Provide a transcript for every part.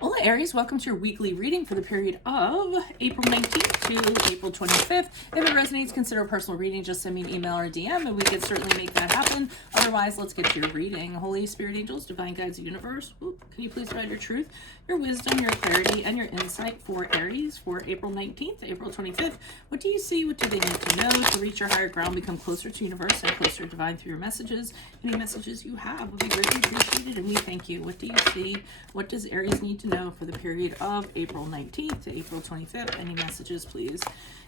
Hola Aries, welcome to your weekly reading for the period of April 19th to April 25th. If it resonates, consider a personal reading. Just send me an email or a DM and we can certainly make that happen. Otherwise, let's get to your reading. Holy Spirit Angels, Divine Guides of the Universe, can you please provide your truth, your wisdom, your clarity, and your insight for Aries for April 19th to April 25th? What do you see? What do they need to know to reach your higher ground, become closer to universe and closer to divine through your messages? Any messages you have will be greatly appreciated and we thank you. What do you see? What does Aries need to know for the period of April 19th to April 25th? Any messages, please?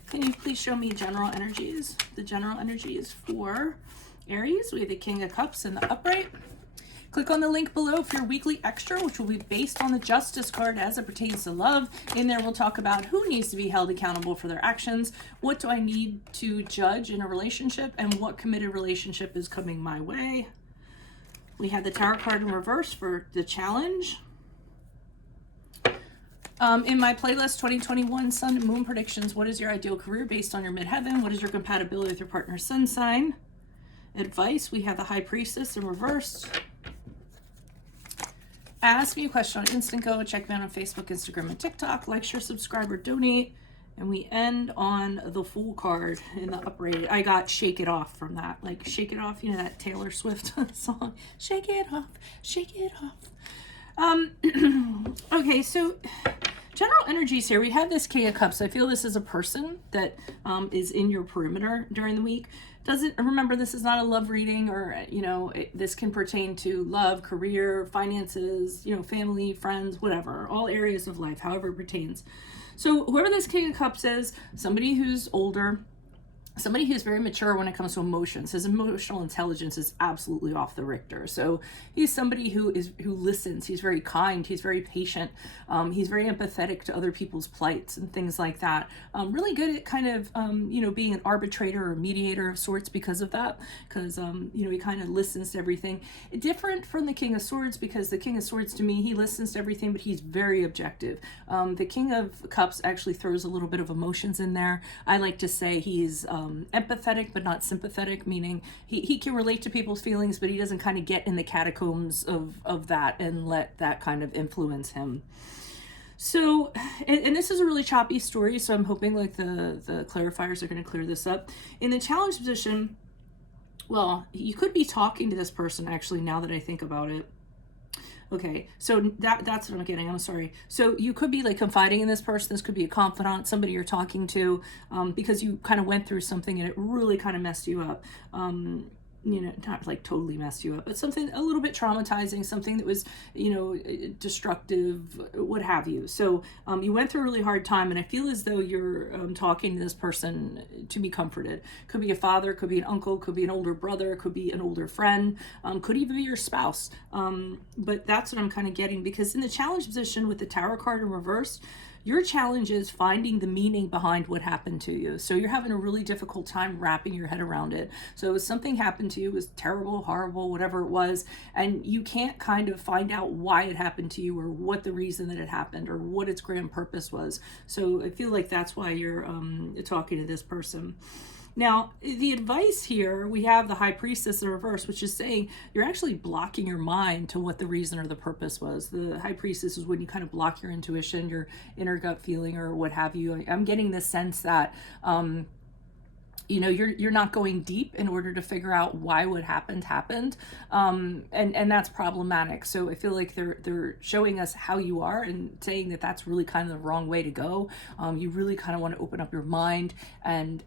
Can you please show me general energies? The general energies for Aries. We have the King of Cups in the upright. Click on the link below for your weekly extra, which will be based on the Justice card as it pertains to love. In there, we'll talk about who needs to be held accountable for their actions, what do I need to judge in a relationship, and what committed relationship is coming my way. We have the Tower card in reverse for the challenge. In my playlist 2021 Sun and Moon predictions, what is your ideal career based on your midheaven? What is your compatibility with your partner's sun sign? Advice, we have the High Priestess in reverse. Ask me a question on Instant Go. Check me out on Facebook, Instagram, and TikTok. Like, share, subscribe, or donate. And we end on the Fool card in the upright. I got Shake It Off from that. Like, Shake It Off, you know that Taylor Swift song? Shake it off, shake it off. Okay, so general energies here. We have this King of Cups. I feel this is a person that is in your perimeter during the week. Remember, this is not a love reading, or this can pertain to love, career, finances, family, friends, whatever, all areas of life, however it pertains. So whoever this King of Cups is, somebody who's older, somebody who's very mature when it comes to emotions. His emotional intelligence is absolutely off the Richter. So he's somebody who listens. He's very kind. He's very patient. He's very empathetic to other people's plights and things like that. Really good at kind of, being an arbitrator or mediator of sorts because of that. Because, he kind of listens to everything. Different from the King of Swords, because the King of Swords, to me, he listens to everything, but he's very objective. The King of Cups actually throws a little bit of emotions in there. I like to say he's empathetic but not sympathetic, meaning he can relate to people's feelings, but he doesn't kind of get in the catacombs of that and let that kind of influence him. So, and this is a really choppy story, so I'm hoping like the clarifiers are going to clear this up. In the challenge position, well, you could be talking to this person actually, now that I think about it. Okay, so that's what I'm getting. I'm sorry. So you could be like confiding in this person. This could be a confidant, somebody you're talking to, because you kind of went through something and it really kind of messed you up. Not like totally messed you up, but something a little bit traumatizing, something that was, destructive, what have you. So you went through a really hard time, and I feel as though you're talking to this person to be comforted. Could be a father, could be an uncle, could be an older brother, could be an older friend, could even be your spouse. But that's what I'm kind of getting, because in the challenge position with the Tower card in reverse, your challenge is finding the meaning behind what happened to you. So you're having a really difficult time wrapping your head around it. So if something happened to you, it was terrible, horrible, whatever it was, and you can't kind of find out why it happened to you or what the reason that it happened or what its grand purpose was. So I feel like that's why you're talking to this person. Now, the advice here, we have the High Priestess in reverse, which is saying you're actually blocking your mind to what the reason or the purpose was. The High Priestess is when you kind of block your intuition, your inner gut feeling, or what have you. I'm getting this sense that, you're not going deep in order to figure out why what happened, and that's problematic. So I feel like they're showing us how you are and saying that that's really kind of the wrong way to go. You really kind of want to open up your mind and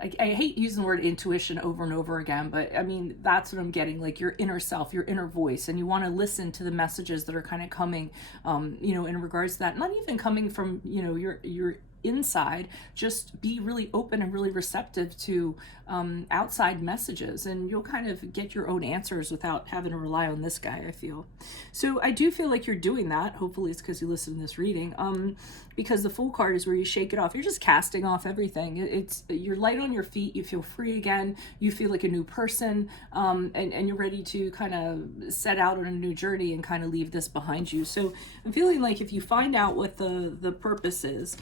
I hate using the word intuition over and over again, but I mean, that's what I'm getting, like your inner self, your inner voice, and you want to listen to the messages that are kind of coming, in regards to that, not even coming from, your inside. Just be really open and really receptive to outside messages, and you'll kind of get your own answers without having to rely on this guy, I feel. So I do feel like you're doing that. Hopefully it's because you listen to this reading, because the Fool card is where you shake it off. You're just casting off everything. You're light on your feet. You feel free again. You feel like a new person, and you're ready to kind of set out on a new journey and kind of leave this behind you. So I'm feeling like if you find out what the purpose is,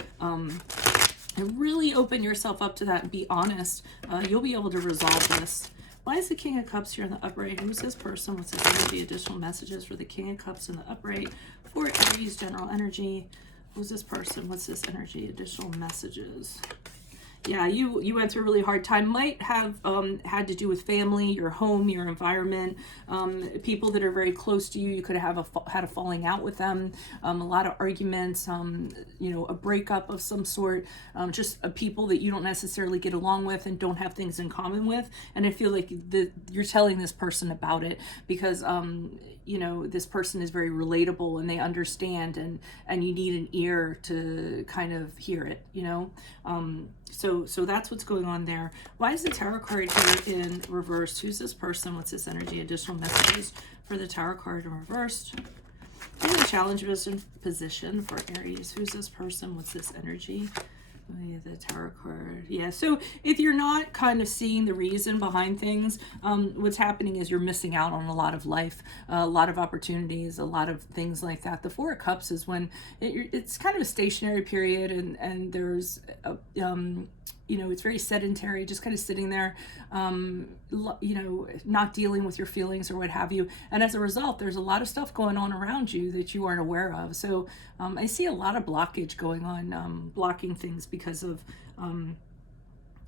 and really open yourself up to that and be honest, you'll be able to resolve this. Why is the King of Cups here in the upright? Who's this person? What's his energy? Additional messages for the King of Cups in the upright. For Aries, general energy. Who's this person? What's this energy? Additional messages. Yeah, you went through a really hard time. Might have had to do with family, your home, your environment, people that are very close to you. You could have had a falling out with them, a lot of arguments, you know, a breakup of some sort, just people that you don't necessarily get along with and don't have things in common with. And I feel like you're telling this person about it because you know, this person is very relatable and they understand, and you need an ear to kind of hear it, you know. So that's what's going on there. Why is the tarot card here in reverse? Who's this person? What's this energy? Additional messages for the tarot card in reversed. Here's a challenge position for Aries. Who's this person? What's this energy? Oh, yeah, the tarot card. Yeah, so if you're not kind of seeing the reason behind things, what's happening is you're missing out on a lot of life, a lot of opportunities, a lot of things like that. The Four of Cups is when it's kind of a stationary period, and there's a, you know, it's very sedentary, just kind of sitting there, you know, not dealing with your feelings or what have you. And as a result, there's a lot of stuff going on around you that you aren't aware of. So I see a lot of blockage going on, blocking things because of,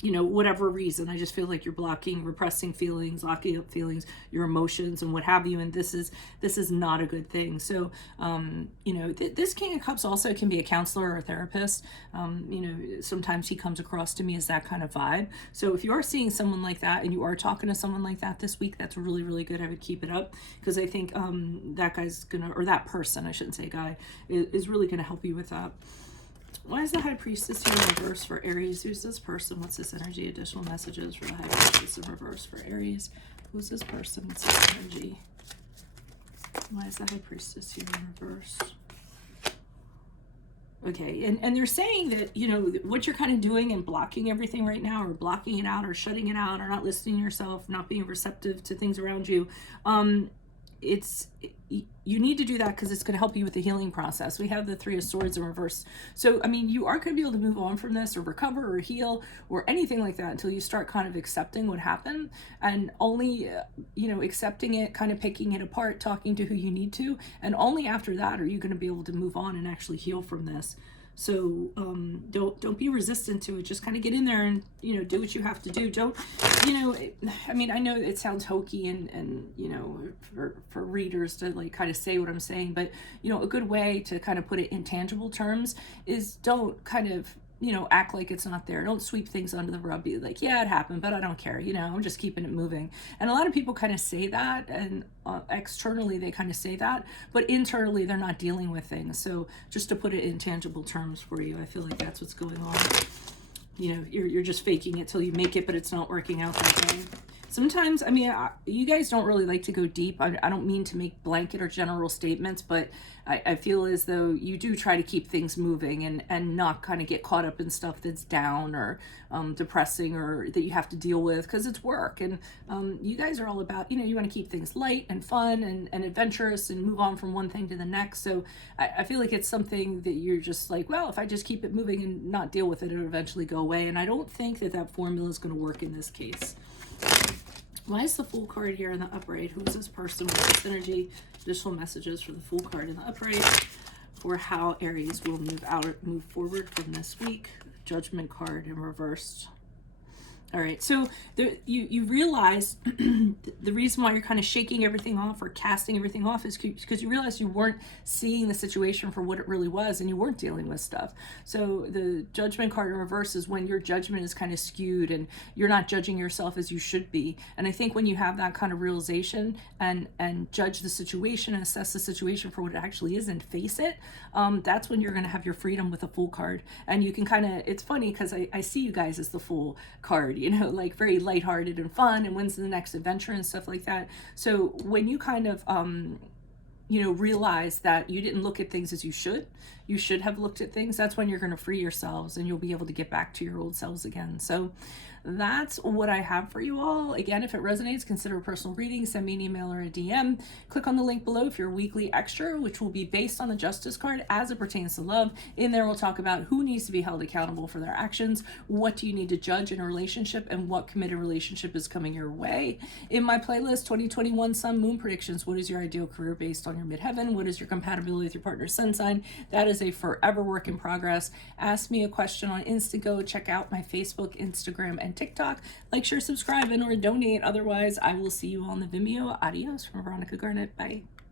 you know, whatever reason. I just feel like you're blocking, repressing feelings, locking up feelings, your emotions and what have you. And this is not a good thing. So, you know, this King of Cups also can be a counselor or a therapist. You know, sometimes he comes across to me as that kind of vibe. So if you are seeing someone like that and you are talking to someone like that this week, that's really, really good. I would keep it up because I think that guy's gonna, or that person, I shouldn't say guy, is really gonna help you with that. Why is the High Priestess here in reverse for Aries? Who's this person? What's this energy? Additional messages for the High Priestess in reverse for Aries. Who's this person? What's this energy? Why is the High Priestess here in reverse? Okay, and they're saying that, you know, what you're kind of doing and blocking everything right now, or blocking it out, or shutting it out, or not listening to yourself, not being receptive to things around you, you need to do that because it's going to help you with the healing process. We have the Three of Swords in reverse. So, I mean, you are going to be able to move on from this or recover or heal or anything like that until you start kind of accepting what happened, and only, you know, accepting it, kind of picking it apart, talking to who you need to. And only after that are you going to be able to move on and actually heal from this. So don't be resistant to it. Just kind of get in there and, you know, do what you have to do. Don't, you know, I mean, I know it sounds hokey and you know, for readers to like kind of say what I'm saying, but, you know, a good way to kind of put it in tangible terms is don't kind of, you know, act like it's not there. Don't sweep things under the rug. Be like, yeah, it happened, but I don't care. You know, I'm just keeping it moving. And a lot of people kind of say that, and externally they kind of say that, but internally they're not dealing with things. So just to put it in tangible terms for you, I feel like that's what's going on. You know, you're just faking it till you make it, but it's not working out that way. Sometimes, I mean, you guys don't really like to go deep. I don't mean to make blanket or general statements, but I feel as though you do try to keep things moving and not kind of get caught up in stuff that's down or depressing or that you have to deal with, because it's work. And you guys are all about, you know, you want to keep things light and fun and adventurous and move on from one thing to the next. So I feel like it's something that you're just like, well, if I just keep it moving and not deal with it, it'll eventually go away. And I don't think that formula is going to work in this case. Why is the Fool card here in the upright? Who's this person with this energy? Additional messages for the Fool card in the upright for how Aries will move forward from this week. Judgment card in reversed. All right, so you realize the reason why you're kind of shaking everything off or casting everything off is because you realize you weren't seeing the situation for what it really was, and you weren't dealing with stuff. So the Judgment card in reverse is when your judgment is kind of skewed and you're not judging yourself as you should be. And I think when you have that kind of realization and judge the situation and assess the situation for what it actually is and face it, that's when you're going to have your freedom with a Fool card. And you can kind of, it's funny because I see you guys as the Fool card, you know, like very lighthearted and fun and when's the next adventure and stuff like that. So when you kind of, you know, realize that you didn't look at things as you should have looked at things, that's when you're going to free yourselves and you'll be able to get back to your old selves again. So that's what I have for you all. Again, if it resonates, consider a personal reading. Send me an email or a DM. Click on the link below for your weekly extra, which will be based on the Justice card as it pertains to love. In there, we'll talk about who needs to be held accountable for their actions, what do you need to judge in a relationship, and what committed relationship is coming your way. In my playlist, 2021 Sun Moon Predictions, what is your ideal career based on your midheaven? What is your compatibility with your partner's sun sign? That is a forever work in progress. Ask me a question on Instago. Check out my Facebook, Instagram, and TikTok. Like, share, subscribe, and or donate. Otherwise, I will see you on the Vimeo. Adios from Veronica Garnett. Bye.